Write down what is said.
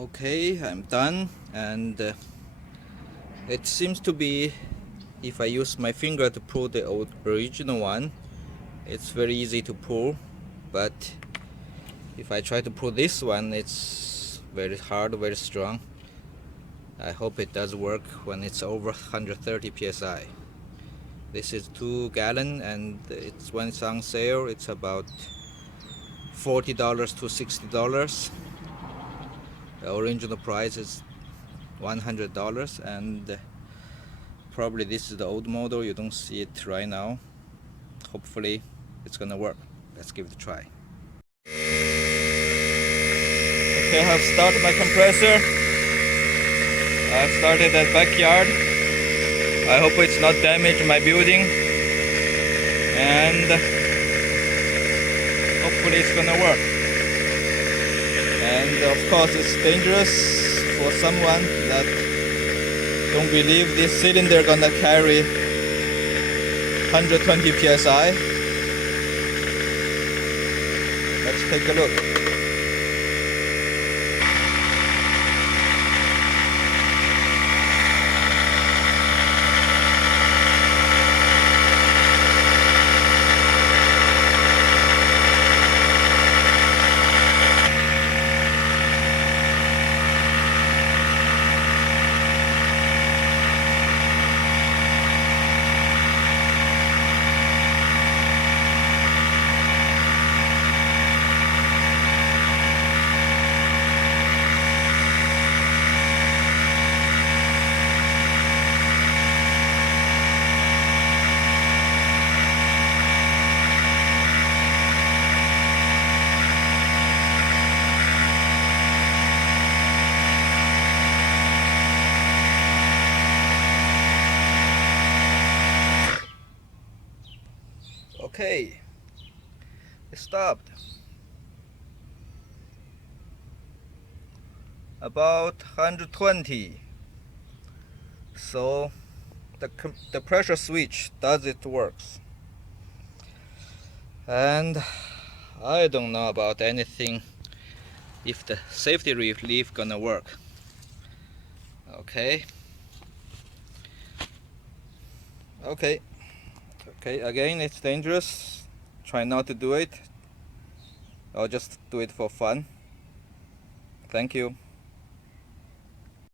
Okay, I'm done, and it seems to be, if I use my finger to pull the original one, it's very easy to pull, but if I try to pull this one, it's very hard, very strong. I hope it does work when it's over 130 psi. This is 2 gallon, and when it's on sale, it's about $40 to $60. The original price is $100, and probably this is the old model. You don't see it right now. Hopefully it's gonna work. Let's give it a try. Okay, I have started my compressor. I've started that backyard. I hope it's not damaging my building, and hopefully it's gonna work. And of course it's dangerous for someone that don't believe this cylinder gonna carry 120 psi. Let's take a look. Okay, it stopped. About 120. So the pressure switch does it works. And I don't know about anything if the safety relief gonna work. Okay. Okay, again, it's dangerous. Try not to do it. I'll just do it for fun. Thank you.